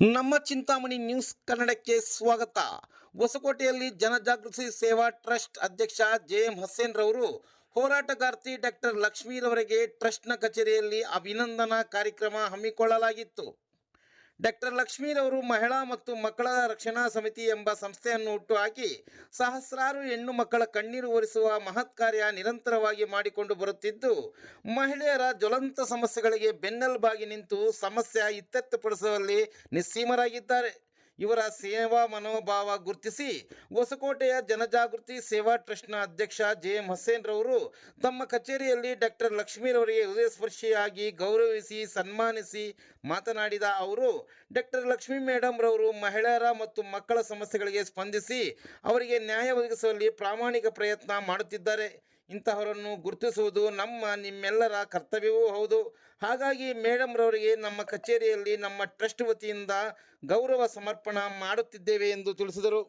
ನಮ್ಮ ಚಿಂತಾಮಣಿ ನ್ಯೂಸ್ ಕನ್ನಡಕ್ಕೆ ಸ್ವಾಗತ. ಹೊಸಕೋಟೆಯಲ್ಲಿ ಜನಜಾಗೃತಿ ಸೇವಾ ಟ್ರಸ್ಟ್ ಅಧ್ಯಕ್ಷ ಜೆ.ಎಂ. ಹಸೇನ್ ರವರು ಹೋರಾಟಗಾರ್ತಿ ಡಾಕ್ಟರ್ ಲಕ್ಷ್ಮೀರವರಿಗೆ ಟ್ರಸ್ಟ್ನ ಕಚೇರಿಯಲ್ಲಿ ಅಭಿನಂದನಾ ಕಾರ್ಯಕ್ರಮ ಹಮ್ಮಿಕೊಳ್ಳಲಾಗಿತ್ತು. ಡಾಕ್ಟರ್ ಲಕ್ಷ್ಮೀರವರು ಮಹಿಳಾ ಮತ್ತು ಮಕ್ಕಳ ರಕ್ಷಣಾ ಸಮಿತಿ ಎಂಬ ಸಂಸ್ಥೆಯನ್ನು ಹುಟ್ಟುಹಾಕಿ ಸಹಸ್ರಾರು ಹೆಣ್ಣು ಮಕ್ಕಳ ಕಣ್ಣೀರು ಒರೆಸುವ ಮಹತ್ ಕಾರ್ಯ ನಿರಂತರವಾಗಿ ಮಾಡಿಕೊಂಡು ಬರುತ್ತಿದ್ದು, ಮಹಿಳೆಯರ ಜ್ವಲಂತ ಸಮಸ್ಯೆಗಳಿಗೆ ಬೆನ್ನೆಲುಬಾಗಿ ನಿಂತು ಸಮಸ್ಯೆ ಇತ್ಯರ್ಥಪಡಿಸುವಲ್ಲಿ ನಿಸ್ಸೀಮರಾಗಿದ್ದಾರೆ. ಇವರ ಸೇವಾ ಮನೋಭಾವ ಗುರುತಿಸಿ ಹೊಸಕೋಟೆಯ ಜನಜಾಗೃತಿ ಸೇವಾ ಟ್ರಸ್ಟ್ನ ಅಧ್ಯಕ್ಷ ಜೆ.ಎಂ. ಹಸೇನ್ ರವರು ತಮ್ಮ ಕಚೇರಿಯಲ್ಲಿ ಡಾಕ್ಟರ್ ಲಕ್ಷ್ಮೀರವರಿಗೆ ಹೃದಯಸ್ಪರ್ಶಿಯಾಗಿ ಗೌರವಿಸಿ ಸನ್ಮಾನಿಸಿ ಮಾತನಾಡಿದ ಅವರು, ಡಾಕ್ಟರ್ ಲಕ್ಷ್ಮೀ ಮೇಡಮ್ ರವರು ಮಹಿಳೆಯರ ಮತ್ತು ಮಕ್ಕಳ ಸಮಸ್ಯೆಗಳಿಗೆ ಸ್ಪಂದಿಸಿ ಅವರಿಗೆ ನ್ಯಾಯ ಒದಗಿಸುವಲ್ಲಿ ಪ್ರಾಮಾಣಿಕ ಪ್ರಯತ್ನ ಮಾಡುತ್ತಿದ್ದಾರೆ. ಇಂತಹವರನ್ನು ಗುರುತಿಸುವುದು ನಿಮ್ಮೆಲ್ಲರ ಕರ್ತವ್ಯವೂ ಹೌದು. ಹಾಗಾಗಿ ಮೇಡಮ್ ರವರಿಗೆ ನಮ್ಮ ಕಚೇರಿಯಲ್ಲಿ ನಮ್ಮ ಟ್ರಸ್ಟ್ ವತಿಯಿಂದ ಗೌರವ ಸಮರ್ಪಣೆ ಮಾಡುತ್ತಿದ್ದೇವೆ ಎಂದು ತಿಳಿಸಿದರು.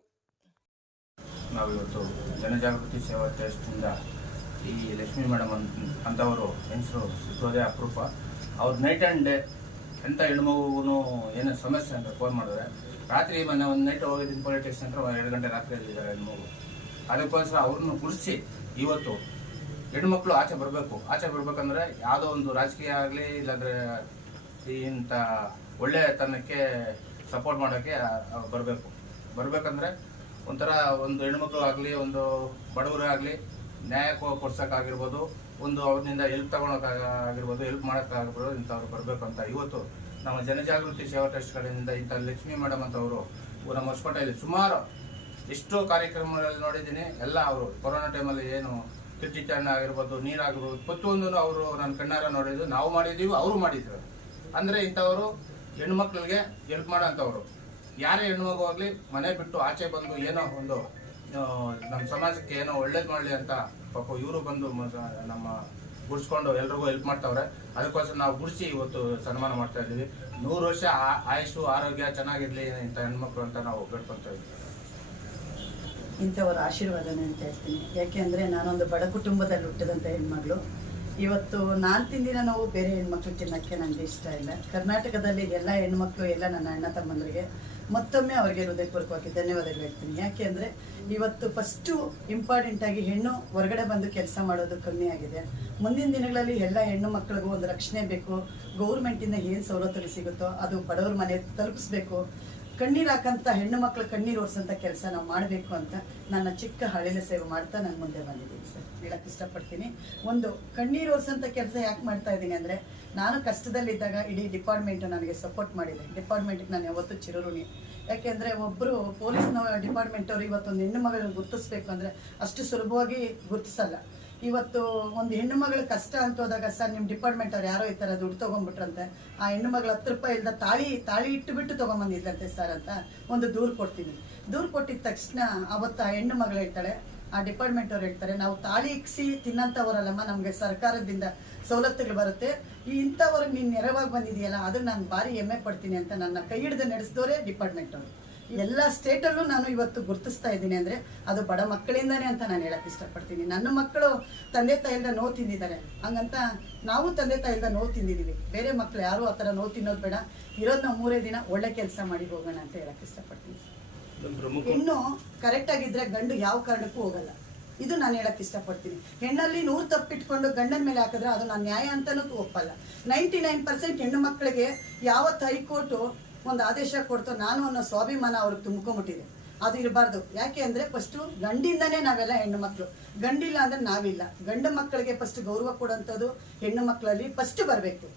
ನಾವು ಇವತ್ತು ಜನಜಾಗೃತಿ ಸೇವಾ ಟ್ರಸ್ಟಿಂದ ಈ ಲಕ್ಷ್ಮೀ ಮೇಡಮ್ ಅಂತವರು ಹೆಂಗಸರು ಸಿಗೋದೇ ಅಪರೂಪ. ಅವ್ರು ನೈಟ್ ಆ್ಯಂಡ್ ಡೇ ಎಂಥ ಹೆಣ್ಮಗುನು ಏನೋ ಸಮಸ್ಯೆ ಅಂತ ಫೋನ್ ಮಾಡಿದ್ರೆ, ರಾತ್ರಿ ಮೊನ್ನೆ ಒಂದು ನೈಟ್ ಹೋಗಿದ್ದೀನಿ ಪೊಲೀಸ್ ಸ್ಟೇಷನ್ ಹತ್ರ 2 ಗಂಟೆ ರಾತ್ರಿಯಲ್ಲಿದ್ದಾರೆ ಹೆಣ್ಮಗು. ಅದಕ್ಕೋಸ್ಕರ ಅವ್ರನ್ನ ಕುಡಿಸಿ ಇವತ್ತು ಹೆಣ್ಮಕ್ಳು ಆಚೆ ಬರ್ಬೇಕಂದ್ರೆ ಯಾವುದೋ ಒಂದು ರಾಜಕೀಯ ಆಗಲಿ ಇಲ್ಲಾಂದರೆ ಇಂಥ ಒಳ್ಳೆತನಕ್ಕೆ ಸಪೋರ್ಟ್ ಮಾಡೋಕ್ಕೆ ಬರಬೇಕಂದ್ರೆ ಒಂಥರ ಒಂದು ಹೆಣ್ಮಕ್ಳು ಆಗಲಿ, ಒಂದು ಬಡವರು ಆಗಲಿ ನ್ಯಾಯ ಕೊಡ್ಸೋಕ್ಕಾಗಿರ್ಬೋದು, ಒಂದು ಅವ್ರಿಂದ ಹೆಲ್ಪ್ ತೊಗೊಳಕ್ಕಾಗಿರ್ಬೋದು, ಹೆಲ್ಪ್ ಮಾಡೋಕ್ಕಾಗಿರ್ಬೋದು, ಇಂಥವ್ರು ಬರಬೇಕು ಅಂತ ಇವತ್ತು ನಮ್ಮ ಜನಜಾಗೃತಿ ಸೇವಾ ಟ್ರಸ್ಟ್ ಕಡೆಯಿಂದ ಇಂಥ ಲಕ್ಷ್ಮೀ ಮೇಡಮ್ ಅಂತವರು ನಮ್ಮ ಹೊಸಕೋಟೆಯಲ್ಲಿ ಸುಮಾರು ಎಷ್ಟೋ ಕಾರ್ಯಕ್ರಮಗಳಲ್ಲಿ ನೋಡಿದ್ದೀನಿ. ಎಲ್ಲ ಅವರು ಕೊರೋನಾ ಟೈಮಲ್ಲಿ ಏನು ಕಿಟ್ಟಿಟ್ಟಣ್ಣ ಆಗಿರ್ಬೋದು, ನೀರಾಗಿರ್ಬೋದು, ಪ್ರತಿಯೊಂದೂ ಅವರು ನನ್ನ ಕಣ್ಣಾರ ನೋಡಿದ್ದು, ನಾವು ಮಾಡಿದ್ದೀವಿ, ಅವರು ಮಾಡಿದ್ರು. ಅಂದರೆ ಇಂಥವರು ಹೆಣ್ಮಕ್ಳಿಗೆ ಹೆಲ್ಪ್ ಮಾಡೋ ಅಂಥವ್ರು. ಯಾರೇ ಹೆಣ್ಮಗು ಆಗಲಿ ಮನೆ ಬಿಟ್ಟು ಆಚೆ ಬಂದು ಏನೋ ಒಂದು ನಮ್ಮ ಸಮಾಜಕ್ಕೆ ಏನೋ ಒಳ್ಳೇದು ಮಾಡಲಿ ಅಂತ ಪಾಪ ಇವರು ಬಂದು ನಮ್ಮ ಗುಡಿಸ್ಕೊಂಡು ಎಲ್ರಿಗೂ ಹೆಲ್ಪ್ ಮಾಡ್ತಾವ್ರೆ. ಅದಕ್ಕೋಸ್ಕರ ನಾವು ಗುಡಿಸಿ ಇವತ್ತು ಸನ್ಮಾನ ಮಾಡ್ತಾ ಇದ್ದೀವಿ. 100 ವರ್ಷ ಆಯುಷು ಆರೋಗ್ಯ ಚೆನ್ನಾಗಿರಲಿ ಇಂಥ ಹೆಣ್ಮಕ್ಳು ಅಂತ ನಾವು ಬೇಡ್ಕೊತಾ ಇದ್ದೀವಿ. ಇಂಥವರ ಆಶೀರ್ವಾದನೆ ಅಂತ ಹೇಳ್ತೀನಿ. ಯಾಕೆಂದರೆ ನಾನೊಂದು ಬಡ ಕುಟುಂಬದಲ್ಲಿ ಹುಟ್ಟಿದಂಥ ಹೆಣ್ಮಗಳು. ಇವತ್ತು ನಾನು ತಿಂದಿನ ನೋವು ಬೇರೆ ಹೆಣ್ಮಕ್ಳು ತಿನ್ನೋಕ್ಕೆ ನನಗೆ ಇಷ್ಟ ಇಲ್ಲ. ಕರ್ನಾಟಕದಲ್ಲಿ ಎಲ್ಲ ಹೆಣ್ಮಕ್ಳು, ಎಲ್ಲ ನನ್ನ ಅಣ್ಣ ತಮ್ಮಂದರಿಗೆ ಮತ್ತೊಮ್ಮೆ ಅವರಿಗೆ ಹೃದಯಪೂರ್ವಕವಾಗಿ ಧನ್ಯವಾದಗಳು ಹೇಳ್ತೀನಿ. ಯಾಕೆ ಅಂದರೆ ಇವತ್ತು ಫಸ್ಟು ಇಂಪಾರ್ಟೆಂಟಾಗಿ ಹೆಣ್ಣು ಹೊರಗಡೆ ಬಂದು ಕೆಲಸ ಮಾಡೋದು ಕಮ್ಮಿ ಆಗಿದೆ. ಮುಂದಿನ ದಿನಗಳಲ್ಲಿ ಎಲ್ಲ ಹೆಣ್ಣು ಮಕ್ಕಳಿಗೂ ಒಂದು ರಕ್ಷಣೆ ಬೇಕು. ಗೌರ್ಮೆಂಟಿಂದ ಏನು ಸವಲತ್ತುಗಳು ಸಿಗುತ್ತೋ ಅದು ಬಡವ್ರ ಮನೆ ತಲುಪಿಸ್ಬೇಕು. ಕಣ್ಣೀರು ಹಾಕಂತ ಹೆಣ್ಣು ಮಕ್ಕಳು ಕಣ್ಣೀರು ಒರೆಸೋಂಥ ಕೆಲಸ ನಾವು ಮಾಡಬೇಕು ಅಂತ ನನ್ನ ಚಿಕ್ಕ ಹಳ್ಳಿನ ಸೇವೆ ಮಾಡ್ತಾ ನಾನು ಮುಂದೆ ಬಂದಿದ್ದೀನಿ ಸರ್. ಹೇಳಕ್ಕೆ ಇಷ್ಟಪಡ್ತೀನಿ. ಒಂದು ಕಣ್ಣೀರು ಒರೆಸೋಂಥ ಕೆಲಸ ಯಾಕೆ ಮಾಡ್ತಾ ಇದ್ದೀನಿ ಅಂದರೆ, ನಾನು ಕಷ್ಟದಲ್ಲಿದ್ದಾಗ ಇಡೀ ಡಿಪಾರ್ಟ್ಮೆಂಟ್ ನನಗೆ ಸಪೋರ್ಟ್ ಮಾಡಿದೆ. ಡಿಪಾರ್ಟ್ಮೆಂಟ್ಗೆ ನಾನು ಯಾವತ್ತೂ ಚಿರಋಣಿ. ಯಾಕೆಂದರೆ ಒಬ್ಬರು ಪೊಲೀಸ್ನ ಡಿಪಾರ್ಟ್ಮೆಂಟವರು ಇವತ್ತೊಂದು ಹೆಣ್ಣು ಮಗಳನ್ನ ಗುರುತಿಸ್ಬೇಕು ಅಂದರೆ ಅಷ್ಟು ಸುಲಭವಾಗಿ ಗುರುತಿಸಲ್ಲ. ಇವತ್ತು ಒಂದು ಹೆಣ್ಣು ಮಗಳ ಕಷ್ಟ ಅಂತ ಹೋದಾಗ, ಸರ್ ನಿಮ್ಮ ಡಿಪಾರ್ಟ್ಮೆಂಟ್ ಅವ್ರು ಯಾರೋ ಈ ಥರ ದುಡ್ಡು ತೊಗೊಂಡ್ಬಿಟ್ರಂತೆ, ಆ ಹೆಣ್ಣು ಮಗಳು 10 ರೂಪಾಯಿ ಇಲ್ದ ತಾಳಿ ಇಟ್ಟುಬಿಟ್ಟು ತೊಗೊಂಬಂದಿದ್ದಂತೆ ಸರ್ ಅಂತ ಒಂದು ದೂರು ಕೊಡ್ತೀನಿ. ದೂರು ಕೊಟ್ಟಿದ ತಕ್ಷಣ ಅವತ್ತು ಆ ಹೆಣ್ಣು ಮಗಳು ಹೇಳ್ತಾಳೆ, ಆ ಡಿಪಾರ್ಟ್ಮೆಂಟ್ ಅವ್ರು ಹೇಳ್ತಾರೆ, ನಾವು ತಾಳಿ ಇಕ್ಸಿ ತಿನ್ನಂಥವರಲ್ಲಮ್ಮ, ನಮಗೆ ಸರ್ಕಾರದಿಂದ ಸವಲತ್ತುಗಳು ಬರುತ್ತೆ, ಇಂಥವ್ರಿಗೆ ನೀನು ನೆರವಾಗಿ ಬಂದಿದೆಯಲ್ಲ ಅದನ್ನು ನಾನು ಭಾರಿ ಹೆಮ್ಮೆ ಪಡ್ತೀನಿ ಅಂತ ನನ್ನ ಕೈ ಹಿಡಿದು ನಡೆಸಿದವರೇ ಡಿಪಾರ್ಟ್ಮೆಂಟ್ ಅವರು. ಎಲ್ಲ ಸ್ಟೇಟಲ್ಲೂ ನಾನು ಇವತ್ತು ಗುರುತಿಸ್ತಾ ಇದ್ದೀನಿ ಅಂದರೆ ಅದು ಬಡ ಮಕ್ಕಳಿಂದಾನೇ ಅಂತ ನಾನು ಹೇಳಕ್ಕೆ ಇಷ್ಟಪಡ್ತೀನಿ. ನನ್ನ ಮಕ್ಕಳು ತಂದೆ ತಾಯಿಯಿಂದ ನೋವು ತಿಂದಿದ್ದಾರೆ, ಹಂಗಂತ ನಾವು ತಂದೆ ತಾಯಿಯಿಂದ ನೋವು ತಿಂದಿದ್ದೀವಿ. ಬೇರೆ ಮಕ್ಕಳು ಯಾರೂ ಆ ಥರ ನೋವು ತಿನ್ನೋದು ಬೇಡ. ಇರೋದು ನಾವು 3 ದಿನ ಒಳ್ಳೆ ಕೆಲಸ ಮಾಡಿ ಹೋಗೋಣ ಅಂತ ಹೇಳಕ್ಕೆ ಇಷ್ಟಪಡ್ತೀನಿ. ಹೆಣ್ಣು ಕರೆಕ್ಟಾಗಿದ್ದರೆ ಗಂಡು ಯಾವ ಕಾರಣಕ್ಕೂ ಹೋಗಲ್ಲ. ಇದು ನಾನು ಹೇಳಕ್ಕೆ ಇಷ್ಟಪಡ್ತೀನಿ. ಹೆಣ್ಣಲ್ಲಿ 100 ತಪ್ಪಿಟ್ಕೊಂಡು ಗಂಡನ ಮೇಲೆ ಹಾಕಿದ್ರೆ ಅದು ನಾನು ನ್ಯಾಯ ಅಂತಲೂ ಒಪ್ಪಲ್ಲ. 99% ಹೆಣ್ಣು ಮಕ್ಕಳಿಗೆ ಯಾವತ್ತು ಹೈಕೋರ್ಟು ಒಂದು ಆದೇಶ ಕೊಡ್ತೋ ನಾನು ಅನ್ನೋ ಸ್ವಾಭಿಮಾನ ಅವ್ರಿಗೆ ತುಂಬ್ಕೊಂಬಿಟ್ಟಿದೆ. ಅದು ಇರಬಾರ್ದು. ಯಾಕೆ ಅಂದರೆ ಫಸ್ಟು ಗಂಡಿಂದನೇ ನಾವೆಲ್ಲ ಹೆಣ್ಣು ಮಕ್ಕಳು, ಗಂಡಿಲ್ಲ ಅಂದರೆ ನಾವಿಲ್ಲ. ಗಂಡು ಮಕ್ಕಳಿಗೆ ಫಸ್ಟ್ ಗೌರವ ಕೊಡೋಂಥದ್ದು ಹೆಣ್ಣು ಮಕ್ಕಳಲ್ಲಿ ಫಸ್ಟ್ ಬರಬೇಕು.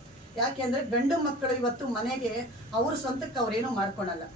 ಯಾಕೆ ಅಂದರೆ ಗಂಡು ಮಕ್ಕಳು ಇವತ್ತು ಮನೆಗೆ ಅವ್ರ ಸ್ವಂತಕ್ಕೆ ಅವ್ರೇನೂ ಮಾಡ್ಕೊಳಲ್ಲ.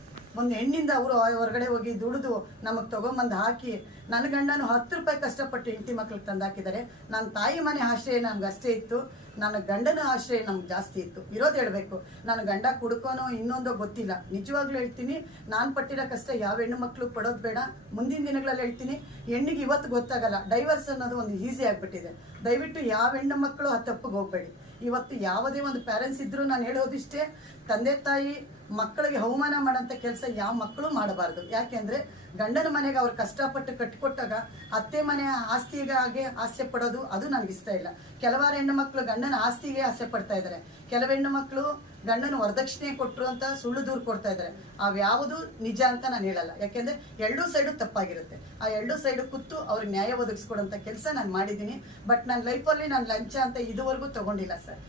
ಒಂದು ಹೆಣ್ಣಿಂದ ಅವರು ಹೊರಗಡೆ ಹೋಗಿ ದುಡಿದು ನಮಗೆ ತೊಗೊಂಬಂದು ಹಾಕಿ, ನನ್ನ ಗಂಡನು 10 ರೂಪಾಯಿ ಕಷ್ಟಪಟ್ಟು ಹೆಂಡತಿ ಮಕ್ಳಿಗೆ ತಂದು ಹಾಕಿದ್ದಾರೆ. ನನ್ನ ತಾಯಿ ಮನೆ ಆಶ್ರಯ ನಮ್ಗೆ ಅಷ್ಟೇ ಇತ್ತು, ನನ್ನ ಗಂಡನ ಆಶ್ರಯ ನಮ್ಗೆ ಜಾಸ್ತಿ ಇತ್ತು. ಇರೋದು ಹೇಳಬೇಕು, ನನ್ನ ಗಂಡ ಕುಡ್ಕೋನೋ ಇನ್ನೊಂದೋ ಗೊತ್ತಿಲ್ಲ. ನಿಜವಾಗ್ಲೂ ಹೇಳ್ತೀನಿ, ನಾನು ಪಟ್ಟಿರೋ ಕಷ್ಟ ಯಾವ ಹೆಣ್ಣು ಮಕ್ಕಳು ಪಡೋದು ಬೇಡ. ಮುಂದಿನ ದಿನಗಳಲ್ಲಿ ಹೇಳ್ತೀನಿ, ಹೆಣ್ಣಿಗೆ ಇವತ್ತು ಗೊತ್ತಾಗಲ್ಲ, ಡೈವರ್ಸ್ ಅನ್ನೋದು ಒಂದು ಈಸಿ ಆಗಿಬಿಟ್ಟಿದೆ. ದಯವಿಟ್ಟು ಯಾವ ಹೆಣ್ಣು ಮಕ್ಕಳು ಆ ತಪ್ಪಿಗೆ ಹೋಗಬೇಡಿ. ಇವತ್ತು ಯಾವುದೇ ಒಂದು ಪ್ಯಾರೆಂಟ್ಸ್ ಇದ್ದರೂ ನಾನು ಹೇಳೋದಿಷ್ಟೇ, ತಂದೆ ತಾಯಿ ಮಕ್ಕಳಿಗೆ ಅವಮಾನ ಮಾಡೋಂಥ ಕೆಲಸ ಯಾವ ಮಕ್ಕಳು ಮಾಡಬಾರ್ದು. ಯಾಕೆಂದರೆ ಗಂಡನ ಮನೆಗೆ ಅವ್ರು ಕಷ್ಟಪಟ್ಟು ಕಟ್ಟಿಕೊಟ್ಟಾಗ ಅತ್ತೆ ಮನೆಯ ಆಸ್ತಿಗಾಗಿ ಆಸೆ ಪಡೋದು ಅದು ನನಗೆ ಇಷ್ಟ ಇಲ್ಲ. ಕೆಲವಾರು ಹೆಣ್ಣು ಮಕ್ಕಳು ಗಂಡನ ಆಸ್ತಿಗೆ ಆಸೆ ಪಡ್ತಾ ಇದ್ದಾರೆ. ಕೆಲವು ಹೆಣ್ಣು ಮಕ್ಕಳು ಗಂಡನ ವರದಕ್ಷಿಣೆ ಕೊಟ್ಟರು ಅಂತ ಸುಳ್ಳು ದೂರು ಕೊಡ್ತಾ ಇದ್ದಾರೆ. ಅವ್ಯಾವುದು ನಿಜ ಅಂತ ನಾನು ಹೇಳಲ್ಲ. ಯಾಕೆಂದರೆ ಎರಡೂ ಸೈಡು ತಪ್ಪಾಗಿರುತ್ತೆ. ಆ ಎರಡೂ ಸೈಡು ಕೂತು ಅವ್ರಿಗೆ ನ್ಯಾಯ ಒದಗಿಸ್ಕೊಡೋಂಥ ಕೆಲಸ ನಾನು ಮಾಡಿದ್ದೀನಿ. ಬಟ್ ನನ್ನ ಲೈಫಲ್ಲಿ ನಾನು ಲಂಚ ಅಂತ ಇದುವರೆಗೂ ತೊಗೊಂಡಿಲ್ಲ ಸರ್.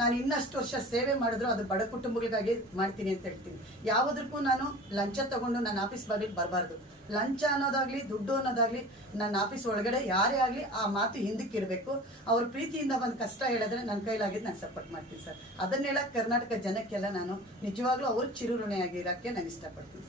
ನಾನು ಇನ್ನಷ್ಟು ವರ್ಷ ಸೇವೆ ಮಾಡಿದ್ರು ಅದು ಬಡ ಕುಟುಂಬಗಳಿಗಾಗಿ ಮಾಡ್ತೀನಿ ಅಂತ ಹೇಳ್ತೀನಿ. ಯಾವುದಕ್ಕೂ ನಾನು ಲಂಚ ತಗೊಂಡು ನನ್ನ ಆಫೀಸ್ ಬಾಗಿಲಿಗೆ ಬರಬಾರ್ದು. ಲಂಚ ಅನ್ನೋದಾಗ್ಲಿ ದುಡ್ಡು ಅನ್ನೋದಾಗ್ಲಿ ನನ್ನ ಆಫೀಸ್ ಒಳಗಡೆ ಯಾರೇ ಆಗಲಿ ಆ ಮಾತು ಹಿಂದಕ್ಕೆ ಇರಬೇಕು. ಅವ್ರ ಪ್ರೀತಿಯಿಂದ ಬಂದು ಕಷ್ಟ ಹೇಳಿದ್ರೆ ನನ್ನ ಕೈಲಾಗಿದ್ದು ನಾನು ಸಪೋರ್ಟ್ ಮಾಡ್ತೀನಿ ಸರ್. ಅದನ್ನೆಲ್ಲ ಕರ್ನಾಟಕ ಜನಕ್ಕೆಲ್ಲ ನಾನು ನಿಜವಾಗ್ಲೂ ಅವ್ರಿಗೆ ಚಿರುಋಣಿಯಾಗಿರೋಕ್ಕೆ ನಾನು ಇಷ್ಟಪಡ್ತೀನಿ.